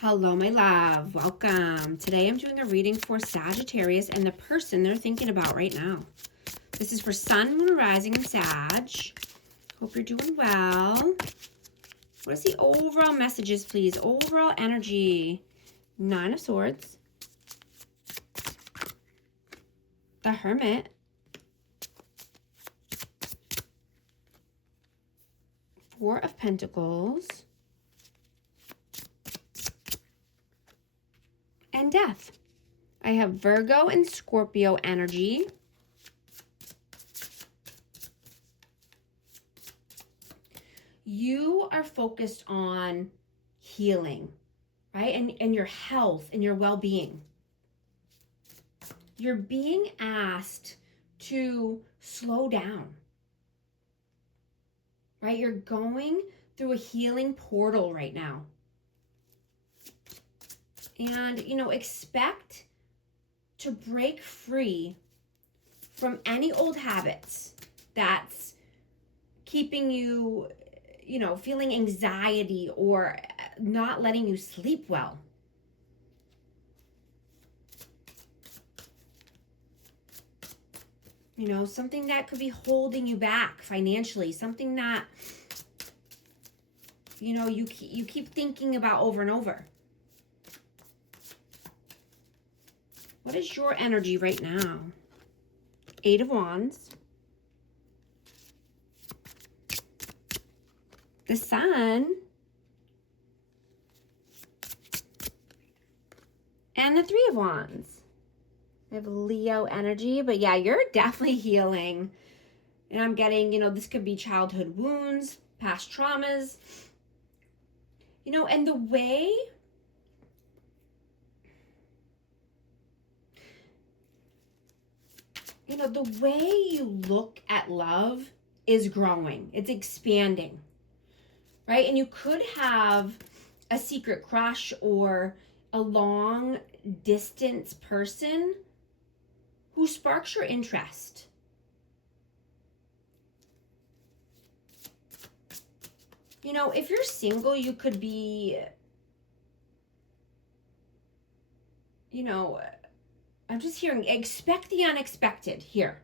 Hello, my love. Welcome. Today I'm doing a reading for Sagittarius and the person they're thinking about right now. This is for Sun, Moon, Rising, and Sag. Hope you're doing well. What is the overall messages, please? Overall energy. 9 of Swords. The Hermit. 4 of Pentacles. And Death. I have Virgo and Scorpio energy. You are focused on healing, right? And your health and your well-being. You're being asked to slow down, right? You're going through a healing portal right now. And, expect to break free from any old habits that's keeping you, feeling anxiety or not letting you sleep well. Something that could be holding you back financially, something that, you keep thinking about over and over. What is your energy right now? 8 of Wands. The Sun. And the 3 of Wands. I have Leo energy, but yeah, you're definitely healing. And I'm getting, this could be childhood wounds, past traumas. And the way the way you look at love is growing. It's expanding, right? And you could have a secret crush or a long distance person who sparks your interest. If you're single, you could be, I'm just hearing, expect the unexpected here.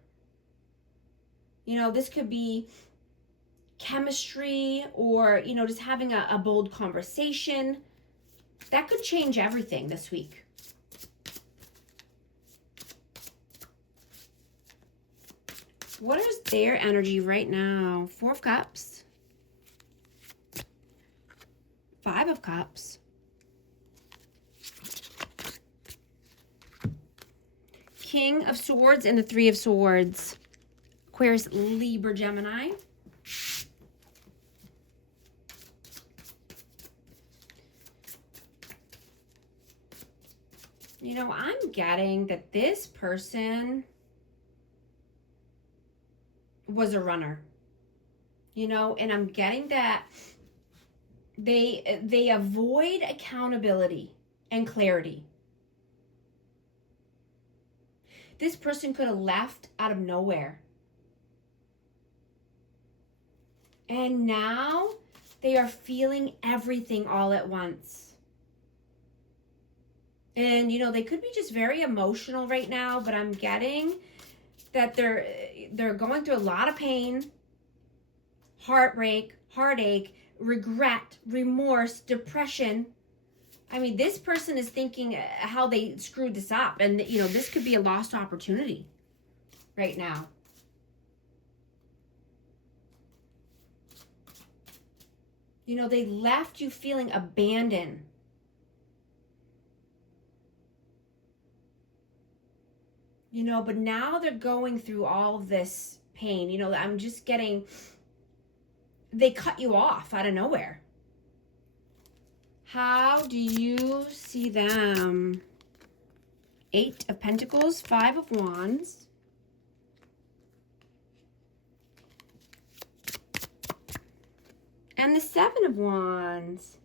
This could be chemistry or, just having a bold conversation. That could change everything this week. What is their energy right now? 4 of Cups. 5 of Cups. King of Swords and the 3 of Swords. Aquarius, Libra, Gemini. I'm getting that this person was a runner. And I'm getting that they avoid accountability and clarity. This person could have left out of nowhere. And now they are feeling everything all at once. And, they could be just very emotional right now, but I'm getting that they're going through a lot of pain, heartbreak, heartache, regret, remorse, depression. I mean, this person is thinking how they screwed this up. And, this could be a lost opportunity right now. They left you feeling abandoned. But now they're going through all of this pain. I'm just getting, they cut you off out of nowhere. How do you see them? 8 of Pentacles, 5 of Wands. And the 7 of Wands.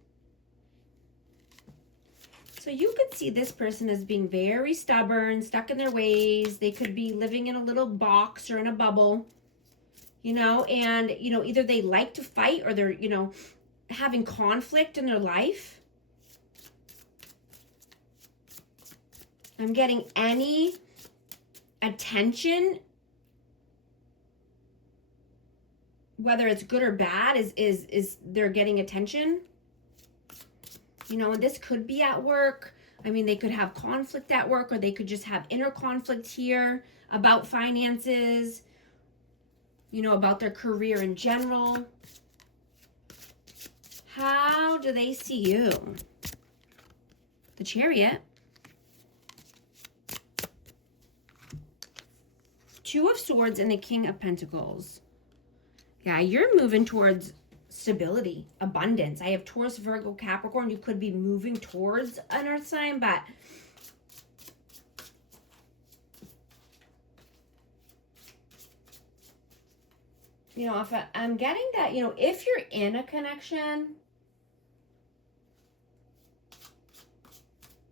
So you could see this person as being very stubborn, stuck in their ways. They could be living in a little box or in a bubble, and, either they like to fight or they're, having conflict in their life. I'm getting any attention, whether it's good or bad, is they're getting attention. You know, and this could be at work. I mean, they could have conflict at work, or they could just have inner conflict here about finances, you know, about their career in general. How do they see you? The Chariot. Two of Swords and the King of Pentacles. Yeah, you're moving towards stability, abundance. I have Taurus, Virgo, Capricorn. You could be moving towards an earth sign, but you know, if I'm getting that, you know, if you're in a connection,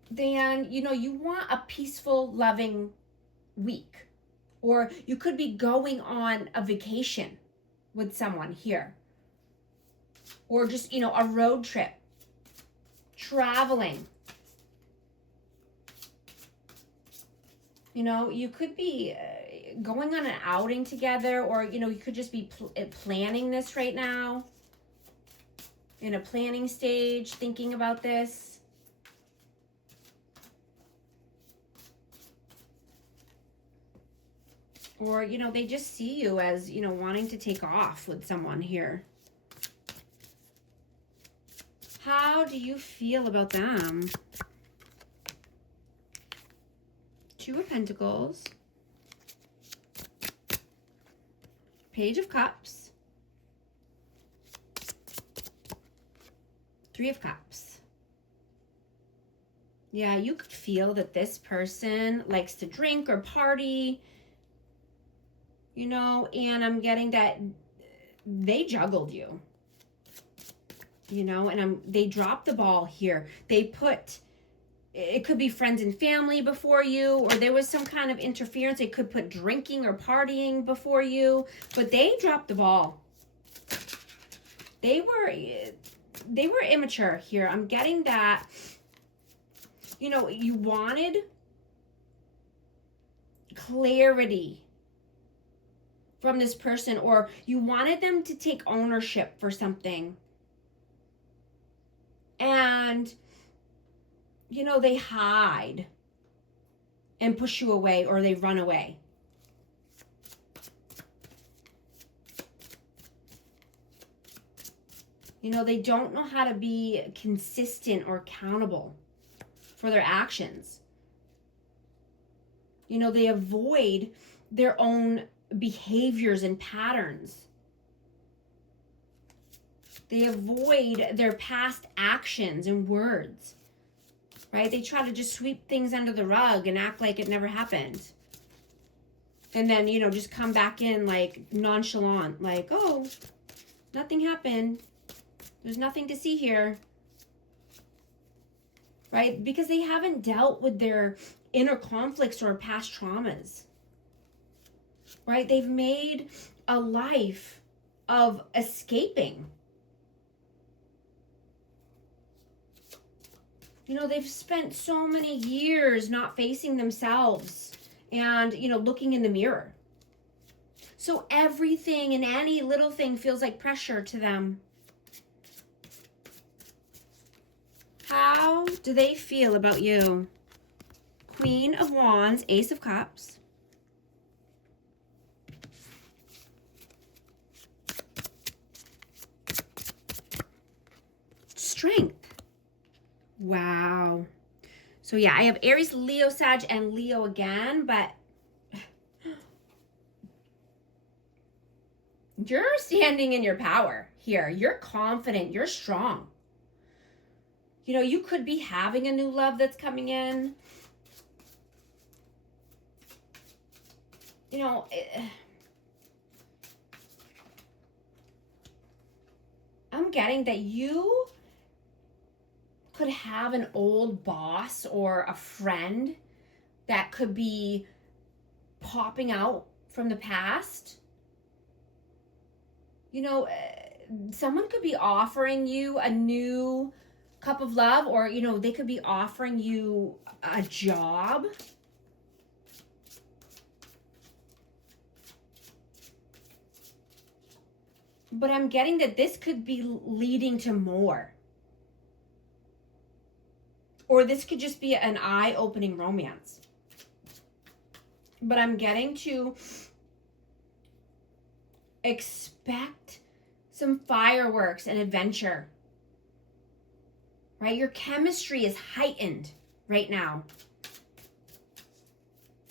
then, you know, you want a peaceful, loving week. Or you could be going on a vacation with someone here. Or just, you know, a road trip. Traveling. You know, you could be going on an outing together, or, you know, you could just be planning this right now. In a planning stage, thinking about this. Or, you know, they just see you as, you know, wanting to take off with someone here. How do you feel about them? Two of Pentacles. Page of Cups. Three of Cups. Yeah, you could feel that this person likes to drink or party. You know, and I'm getting that they juggled you. You know, and they dropped the ball here. They put, it could be friends and family before you, or there was some kind of interference. They could put drinking or partying before you, but they dropped the ball. They were immature here. I'm getting that, you know, you wanted clarity from this person, or you wanted them to take ownership for something. And, you know, they hide and push you away, or they run away. You know, they don't know how to be consistent or accountable for their actions. You know, they avoid their own behaviors and patterns. They avoid their past actions and words, right? They try to just sweep things under the rug and act like it never happened. And then, you know, just come back in like nonchalant, like, oh, nothing happened. There's nothing to see here, right? Because they haven't dealt with their inner conflicts or past traumas. Right? They've made a life of escaping. You know, they've spent so many years not facing themselves and, you know, looking in the mirror. So everything and any little thing feels like pressure to them. How do they feel about you? Queen of Wands, Ace of Cups. Strength. Wow. So yeah, I have Aries, Leo, Sag, and Leo again, but you're standing in your power here. You're confident. You're strong. You know, you could be having a new love that's coming in. You know, I'm getting that you could have an old boss or a friend that could be popping out from the past. You know, someone could be offering you a new Cup of love, or, you know, they could be offering you a job. But I'm getting that this could be leading to more. Or this could just be an eye-opening romance. But I'm getting to expect some fireworks and adventure. Right? Your chemistry is heightened right now.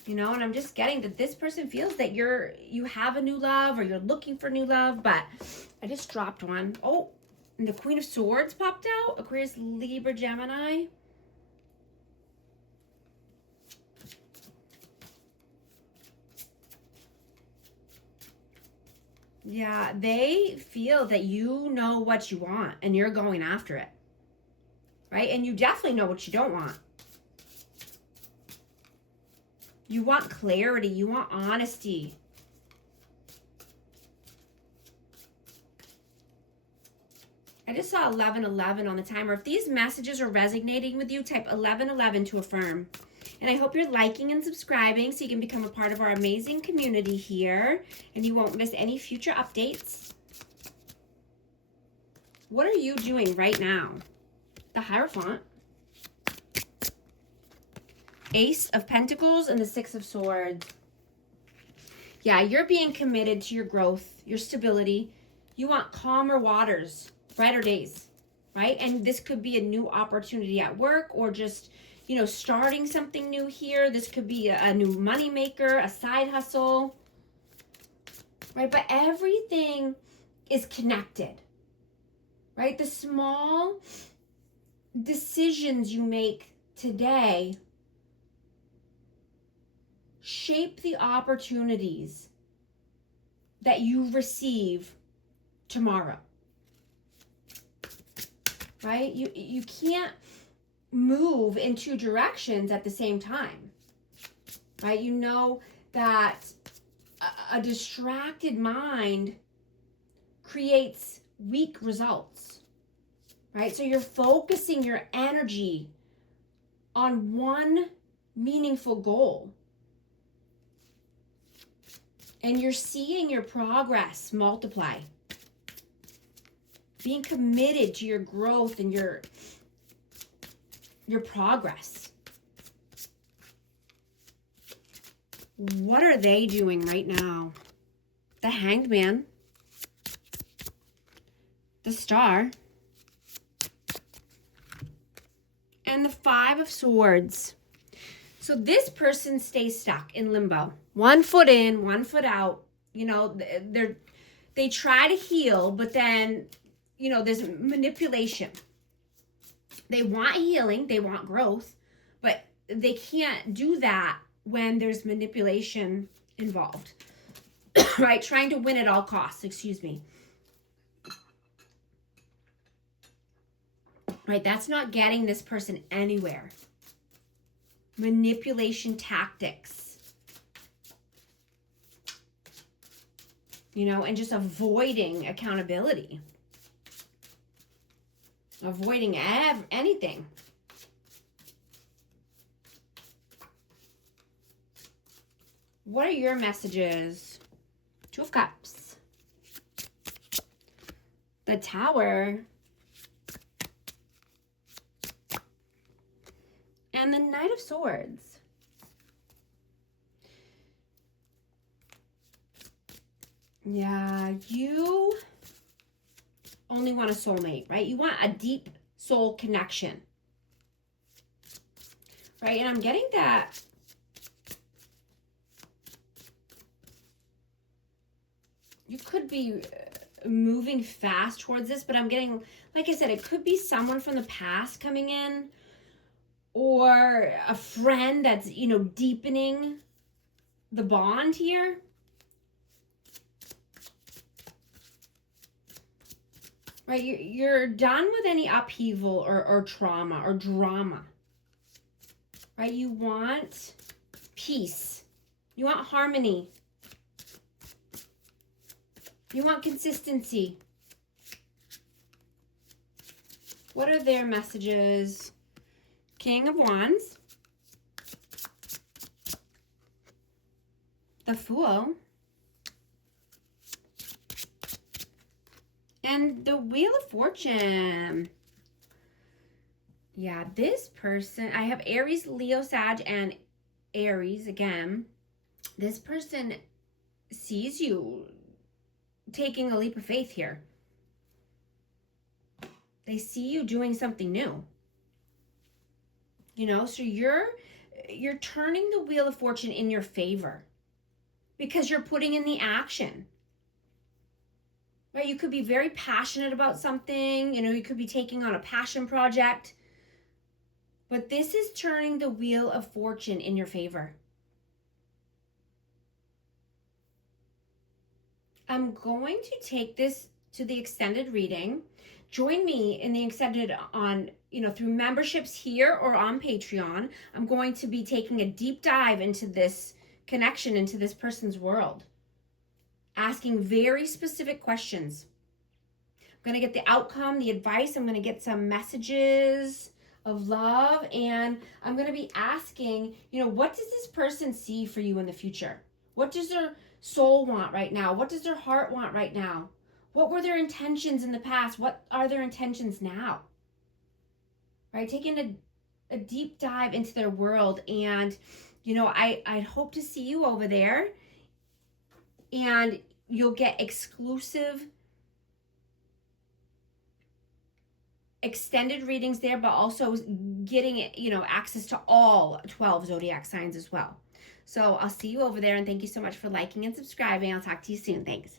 You know, and I'm just getting that this person feels that you have a new love, or you're looking for new love, but I just dropped one. Oh, and the Queen of Swords popped out. Aquarius, Libra, Gemini. Yeah, they feel that you know what you want and you're going after it. Right? And you definitely know what you don't want. You want clarity. You want honesty. I just saw 1111 on the timer. If these messages are resonating with you, type 1111 to affirm. And I hope you're liking and subscribing so you can become a part of our amazing community here and you won't miss any future updates. What are you doing right now? The Hierophant. Ace of Pentacles and the Six of Swords. Yeah, you're being committed to your growth, your stability. You want calmer waters, brighter days, right? And this could be a new opportunity at work, or just, you know, starting something new here. This could be a new money maker, a side hustle, right? But everything is connected, right? The small decisions you make today shape the opportunities that you receive tomorrow, right? You can't move in two directions at the same time, right? You know that a distracted mind creates weak results, right? So you're focusing your energy on one meaningful goal. And you're seeing your progress multiply. Being committed to your growth and your progress. What are they doing right now? The Hanged Man. The Star. And the Five of Swords. So this person stays stuck in limbo. One foot in, one foot out. You know, they try to heal, but then, you know, there's manipulation. They want healing, they want growth, but they can't do that when there's manipulation involved. Right? Trying to win at all costs, excuse me. Right? That's not getting this person anywhere. Manipulation tactics. You know, and just avoiding accountability. Avoiding anything. What are your messages? Two of Cups. The Tower. And the Knight of Swords. Yeah, you only want a soulmate, right? You want a deep soul connection. Right? And I'm getting that you could be moving fast towards this, but I'm getting, like I said, it could be someone from the past coming in, or a friend that's, you know, deepening the bond here. Right? You're done with any upheaval or trauma or drama. Right? You want peace. You want harmony. You want consistency. What are their messages? King of Wands. The Fool. And the Wheel of Fortune. Yeah, this person, I have Aries, Leo, Sag, and Aries again. This person sees you taking a leap of faith here. They see you doing something new. You know, so you're turning the Wheel of Fortune in your favor because you're putting in the action. Right? You could be very passionate about something, you know, you could be taking on a passion project. But this is turning the Wheel of Fortune in your favor. I'm going to take this to the extended reading. Join me in the extended on, you know, through memberships here or on Patreon. I'm going to be taking a deep dive into this connection, into this person's world. Asking very specific questions. I'm going to get the outcome, the advice. I'm going to get some messages of love, and I'm going to be asking, you know, what does this person see for you in the future? What does their soul want right now? What does their heart want right now? What were their intentions in the past? What are their intentions now? Right? Taking a deep dive into their world, and you know, I'd hope to see you over there, and you'll get exclusive extended readings there, but also getting, you know, access to all 12 zodiac signs as well. So I'll see you over there, and thank you so much for liking and subscribing. I'll talk to you soon. Thanks.